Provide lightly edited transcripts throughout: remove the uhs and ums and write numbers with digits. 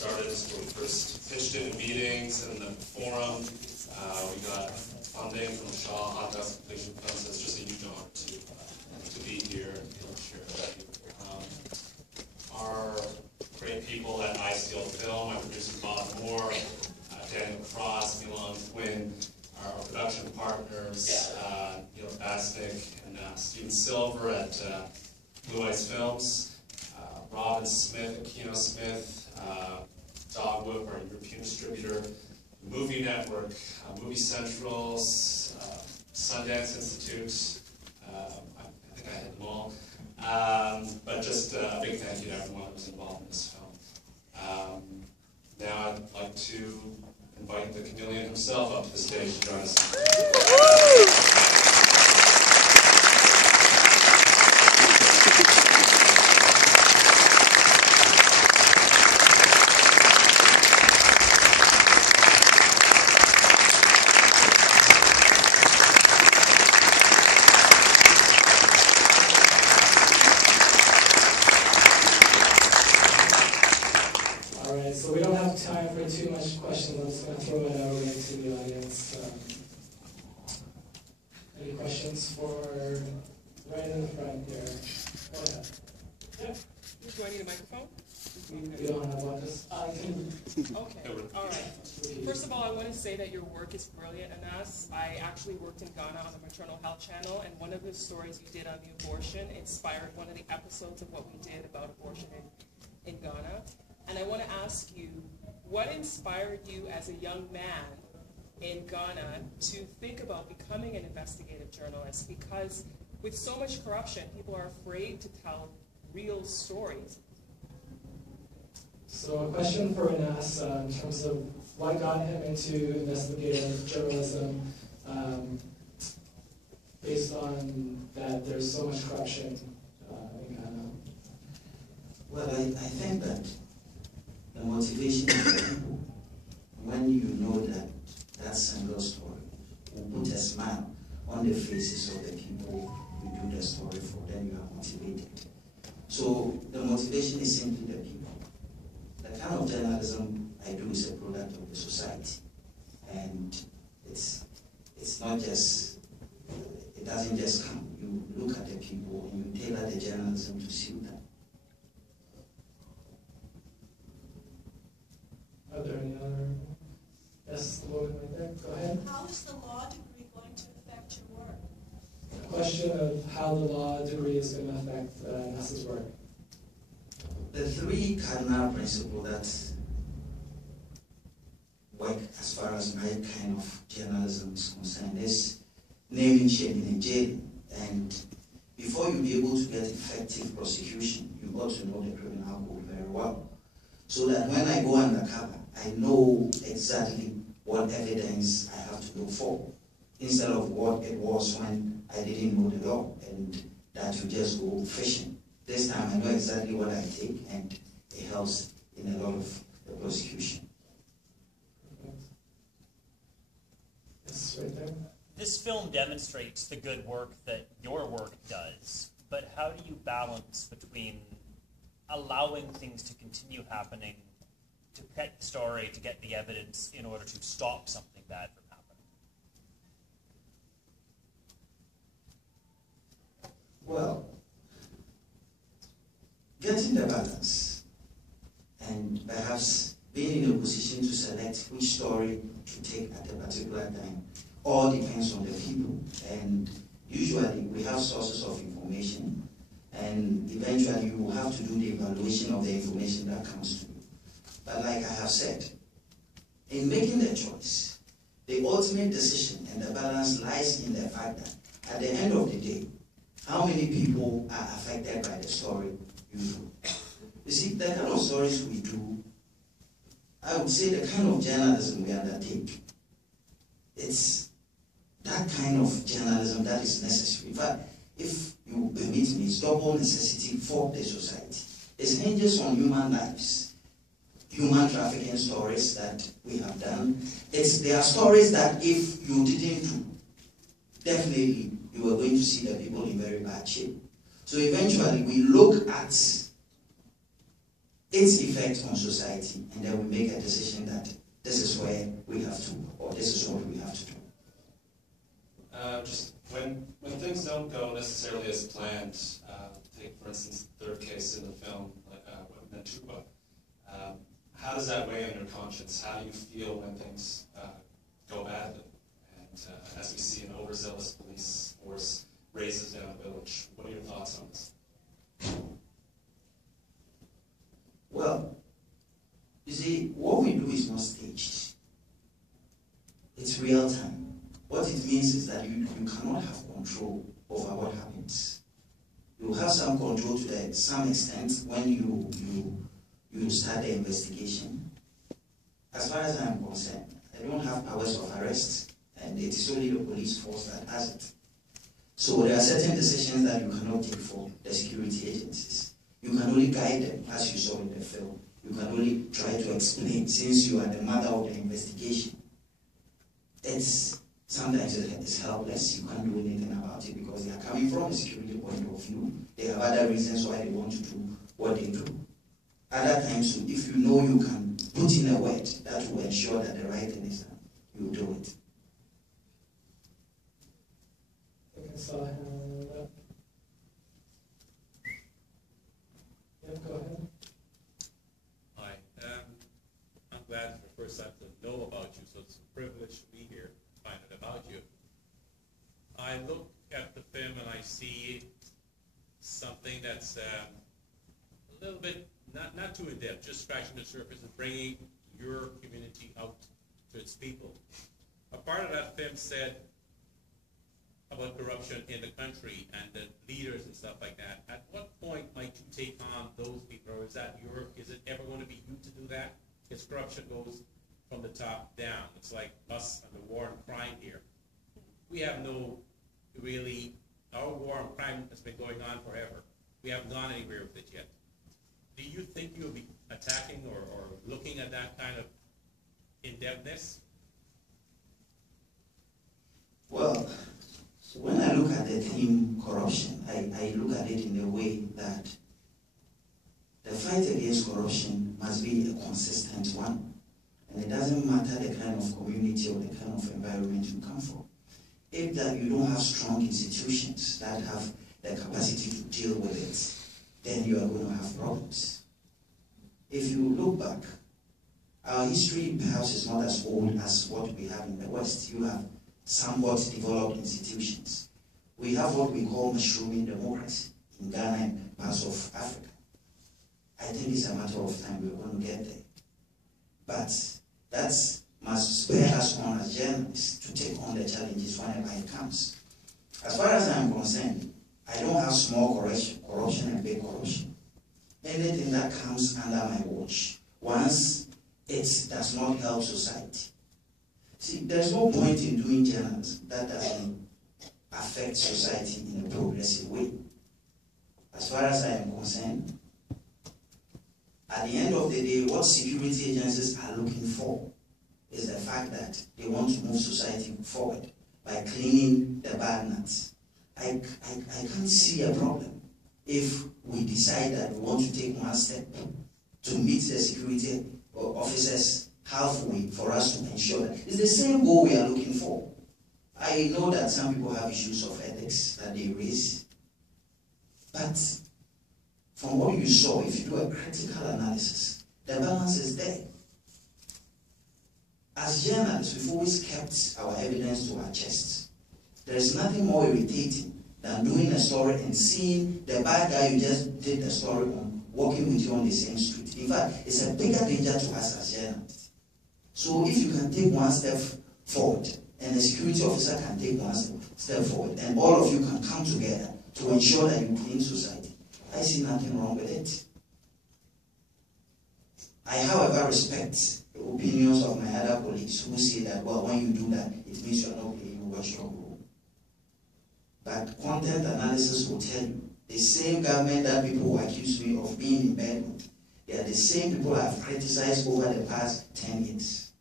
started, when we first pitched it in meetings and the forum. We got funding from Shaw, HotDocs Completion Fund, so it's just a huge honor to be here and share that. Our great people at iSteel Film, our producer Bob Moore, Daniel Cross, Milan Quinn, our production partners, Neil Basnick and Steven Silver at Blue Ice Films, Robin Smith at Keno Smith, Dogwood, our European distributor, Movie Network, Movie Central, Sundance Institute. I think I hit them all. But just a big thank you to everyone who was involved in this film. Now I'd like to invite the Chameleon himself up to the stage to join us. So we don't have time for too much questions. I'm just going to throw it our way to the audience. Any questions for right in the front here? Go ahead. Yeah. Do I need a microphone? We don't have one. Okay. All right. First of all, I want to say that your work is brilliant, Anas. I actually worked in Ghana on the Maternal Health Channel, and one of the stories you did on the abortion inspired one of the episodes of what we did about abortion in Ghana. And I want to ask you, what inspired you as a young man in Ghana to think about becoming an investigative journalist? Because with so much corruption, people are afraid to tell real stories. So a question for Anas in terms of what got him into investigative journalism based on that there's so much corruption in Ghana. Well, I think that the motivation of the people, when you know that that single story will put a smile on the faces of the people you do the story for, then you are motivated. So the motivation is simply the people. The kind of journalism I do is a product of the society. And it's not just, it doesn't just come. You look at the people and you tailor the journalism to suit them. Are there any other? Yes, the woman right there. Go ahead. How is the law degree going to affect your work? The question of how the law degree is going to affect Nas's work. The three cardinal principles that work as far as my kind of journalism is concerned is naming, shaming, and jailing. And before you be able to get effective prosecution, you got to know the criminal code very well. So that when I go undercover, I know exactly what evidence I have to look for, instead of what it was when I didn't know the law and that you just go fishing. This time I know exactly what I take, and it helps in a lot of the prosecution. Yes, right there. This film demonstrates the good work that your work does, but how do you balance between allowing things to continue happening, to get the story, to get the evidence in order to stop something bad from happening? Well, getting the balance and perhaps being in a position to select which story to take at a particular time all depends on the people. And usually we have sources of information, and eventually you will have to do the evaluation of the information that comes to you. But like I have said, in making the choice, the ultimate decision and the balance lies in the fact that at the end of the day, how many people are affected by the story you do? You see, the kind of stories we do, I would say the kind of journalism we undertake, it's that kind of journalism that is necessary. In fact, if you permit me, it's double necessity for the society. It hinges on human lives, human trafficking stories that we have done. There are stories that if you didn't do, definitely you are going to see the people in very bad shape. So eventually we look at its effect on society, and then we make a decision that this is where we have to, or this is what we have to do. Just when things don't go necessarily as planned, take for instance the third case in the film, Natuba. How does that weigh on your conscience? How do you feel when things go badly? And as we see an overzealous police force races down a village, what are your thoughts on this? Well, you see, what we do is not staged. It's real time. What it means is that you cannot have control over what happens. You have some control to some extent when you start the investigation. As far as I'm concerned, I don't have powers of arrest, and it is only the police force that has it. So there are certain decisions that you cannot take for the security agencies. You can only guide them, as you saw in the film. You can only try to explain, since you are the mother of the investigation. Sometimes it's helpless. You can't do anything about it because they are coming from a security point of view. They have other reasons why they want to do what they do. Other times, if you know you can put in a word that will ensure that the right thing is done, you will do it. Okay, so yeah, go ahead. Hi, I'm glad for the first time to know about you, so it's a privilege to be here, find out about you. I look at the film and I see something that's a little bit, not too in-depth, just scratching the surface and bringing your community out to its people. A part of that film said about corruption in the country and the leaders and stuff like that. At what point might you take on those people, or is it ever going to be you to do that? Because corruption goes from the top down. It's like us and the war on crime here. We have our war on crime has been going on forever. We haven't gone anywhere with it yet. Do you think you'll be attacking or looking at that kind of in-depthness? Well, when I look at the theme corruption, I look at it in a way that the fight against corruption must be a consistent one. And it doesn't matter the kind of community or the kind of environment you come from. If that you don't have strong institutions that have the capacity to deal with it, then you are going to have problems. If you look back, our history perhaps is not as old as what we have in the West. You have somewhat developed institutions. We have what we call mushrooming democracy in Ghana and parts of Africa. I think it's a matter of time we're going to get there. But that must spur us on as journalists to take on the challenges whenever it comes. As far as I'm concerned, I don't have small corruption and big corruption. Anything that comes under my watch, once it does not help society. See, there's no point in doing journalism that doesn't affect society in a progressive way. As far as I am concerned, at the end of the day, what security agencies are looking for is the fact that they want to move society forward by cleaning the bad nuts. I can't see a problem if we decide that we want to take one step to meet the security officers halfway for us to ensure that it's the same goal we are looking for. I know that some people have issues of ethics that they raise, but from what you saw, if you do a critical analysis, the balance is there. As journalists, we've always kept our evidence to our chests. There is nothing more irritating than doing a story and seeing the bad guy you just did the story on walking with you on the same street. In fact, it's a bigger danger to us as journalists. So if you can take one step forward, and the security officer can take one step forward, and all of you can come together to ensure that you clean society, I see nothing wrong with it. I, however, respect the opinions of my other colleagues who say that, well, when you do that, it means you're not playing what's your role. But content analysis will tell you, the same government that people who accuse me of being in bed with, they are the same people I have criticized over the past 10 years.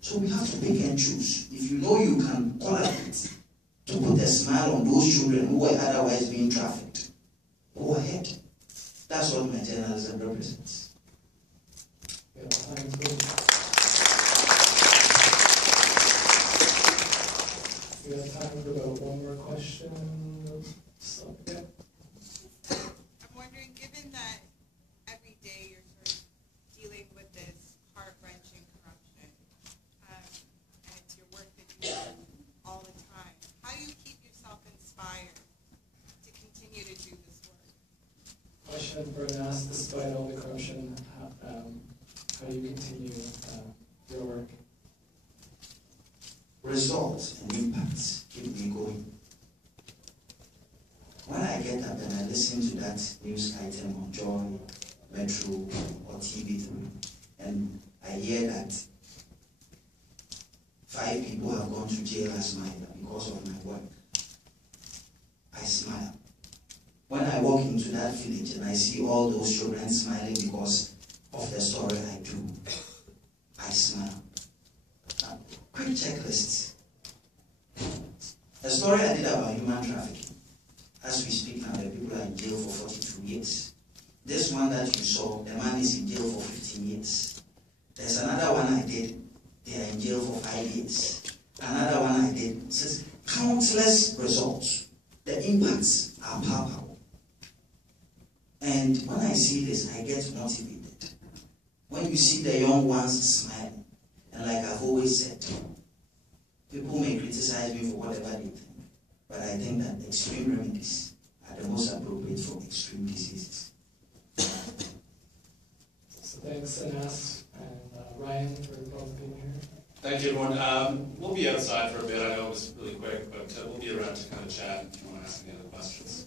So we have to pick and choose. If you know you can collaborate to put a smile on those children who were otherwise being trafficked, go ahead. That's what my journalism represents. question for Anas, despite all the corruption, how do you continue your work? Results and impacts keep me going. When I get up and I listen to that news item on Joy, Metro, or TV3, and I hear that 5 people have gone to jail as mine because of my work, I smile. When I walk into that village and I see all those children smiling because of the story I do, I smile. Now, quick checklist. A story I did about human trafficking. As we speak now, the people are in jail for 42 years. This one that you saw, the man is in jail for 15 years. There's another one I did, they are in jail for 5 years. Another one I did, says countless results. The impacts are palpable. And when I see this, I get motivated. When you see the young ones smiling, and like I've always said, people may criticize me for whatever they think, but I think that extreme remedies are the most appropriate for extreme diseases. So thanks, Anas and Ryan, for both being here. Thank you, everyone. We'll be outside for a bit. I know it was really quick, but we'll be around to kind of chat if you want to ask any other questions.